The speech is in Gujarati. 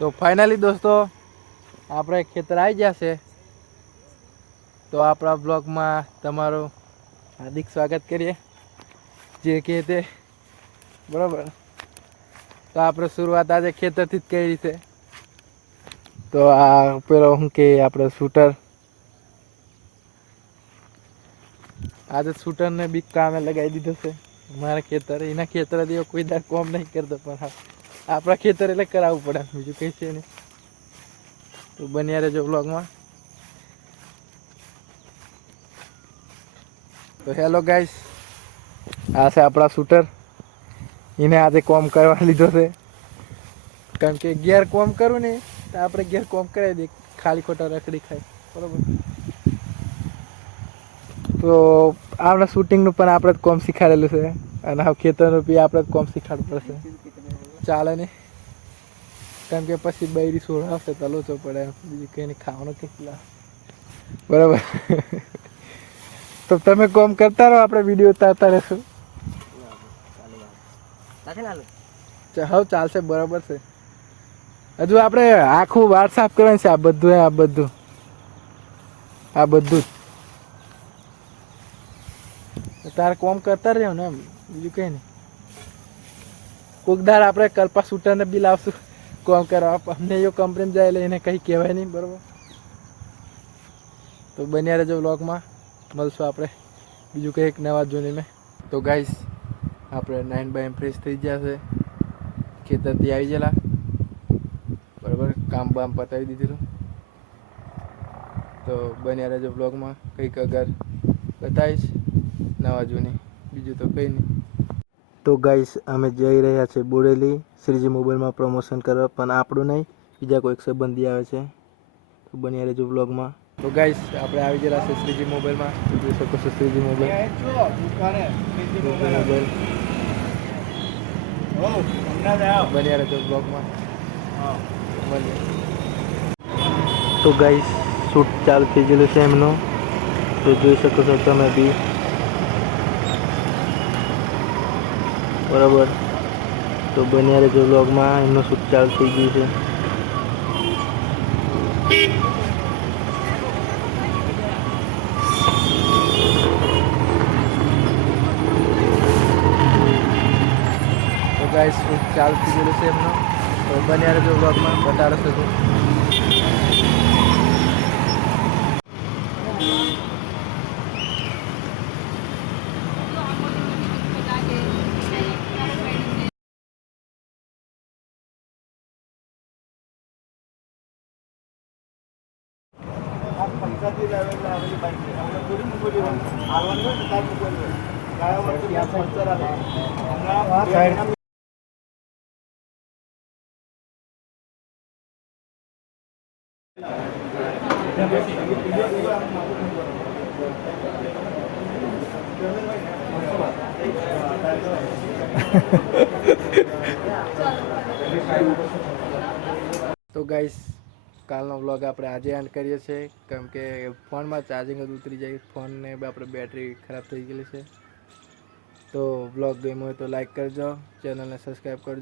તો ફાઇનલી દોસ્તો આપણે ખેતર આવી ગયા છે. તો આપણા બ્લોગમાં તમારું હાર્દિક સ્વાગત કરીએ જે કે તે બરાબર. તો આપણે શરૂઆત આજે ખેતરથી જ કરી છે. તો આ પેલો શું કે આપણે શૂટર આજે શૂટરને બી કામે લગાવી દીધો છે. મારા ખેતર એના ખેતર કોઈ દાર કોમ નહીં કરતો પણ આપણા ખેતર એટલે કરાવવું પડે બીજું કઈ છે નહીં. તો બન્યા રહેજો બ્લોગમાં. તો હેલો ગાઈસ, આ છે આપણા શૂટર. એને આજે કોમ કરવા લીધો છે કારણ કે ઘેર કોમ કરું ને તો આપણે ઘેર કોમ કરાવી દઈએ, ખાલી ખોટા રખડી ખાય બરાબર. તો આપણે શૂટિંગનું પણ આપણે જ કોમ શીખાડેલું છે અને આ ખેતરનું બી આપણે જ કોમ શીખાડવું પડશે. ચાલે ને કારણ કે પછી બૈરી સોળાવશે તો લોચો પડે, બીજું કંઈ નહીં, ખાવાનું કેટલા બરાબર. તો તમે કોમ કરતા રહો, આપણે વિડીયો ઉતારતા રહેશું. હવે ચાલશે બરાબર છે. હજુ આપણે આખું વાળ સાફ કરવાનું છે. આ બધું જ તારે કોમ કરતા રહ્યો ને એમ, બીજું કંઈ નહીં. કોકદાર આપણે કલ્પા શૂટરને બી લાવશું કોમ કરવા. અમને એ કંપનીમાં જાય એટલે એને કંઈ કહેવાય નહીં બરાબર. તો બન્યા રહેજો બ્લોગમાં, મળશું આપણે બીજું કંઈક નવા જોઈને મેં. તો ગાઈસ આપણે 9 ફ્રેશ થઈ ગયા છે, ખેતરથી આવી ગયેલા બરાબર, કામ બામ પતાવી દીધેલું. તો બન્યા રહેજો બ્લોગમાં, કંઈક અગર બતાવીશ નવા જૂની, બીજું તો કંઈ નહીં. તો ગાઈસ અમે જઈ રહ્યા છે બોડેલી શ્રીજી મોબાઈલમાં પ્રમોશન કરવા, પણ આપણું નહીં, બીજા કોઈક સંબંધી આવે છે. તો બન્યા રહેજો બ્લોગમાં. તો ગાઈસ આપણે આવી ગયેલા છે શ્રીજી મોબાઈલમાં, જોઈ શકો છો શ્રીજી મોબાઈલ. બન્યા રહેજો બ્લોગમાં. તો ગાઈસ શૂટ ચાલુ થઈ ગયેલું છે એમનું, તો જોઈ શકો છો તમે બી બરાબર. તો બન્યા રહેજો બ્લોગમાં, એમનું શૂટ ચાલુ થઈ ગયું છે. તો ગાઈસ શૂટ ચાલુ થઈ ગયેલું છે એમનું, તો બન્યા રહેજો બ્લોગમાં, બતાડો છો. તો ગાઈસ કાલનો વ્લોગ આપણે આજે એન્ડ કરીએ છીએ, કેમ કે ફોનમાં ચાર્જિંગ જ ઉતરી જાય, ફોનને આપણે બેટરી ખરાબ થઈ ગયેલી છે. તો વ્લોગ ગમ્યો હોય તો લાઈક કરજો, ચેનલને સબસ્ક્રાઈબ કરજો.